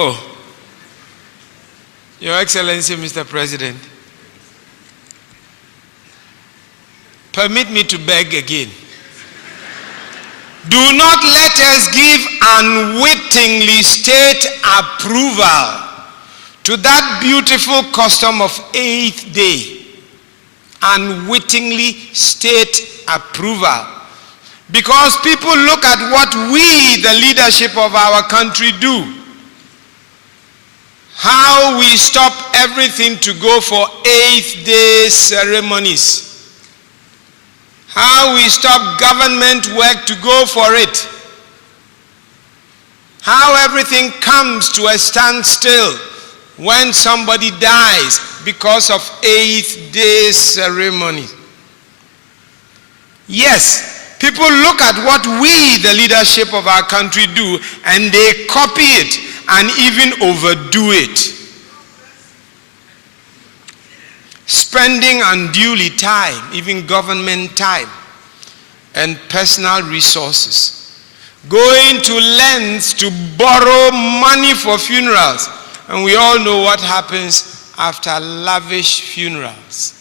Oh, Your Excellency, Mr. President, permit me to beg again. Do not let us give unwittingly state approval to that beautiful custom of 8th day. Unwittingly state approval. Because people look at what we, the leadership of our country, do. How we stop everything to go for 8th day ceremonies. How we stop government work to go for it. How everything comes to a standstill when somebody dies because of 8th day ceremony. Yes, people look at what we, the leadership of our country, do, and they copy it and even overdo it. Spending unduly time, even government time, and personal resources. Going to lengths to borrow money for funerals. And we all know what happens after lavish funerals.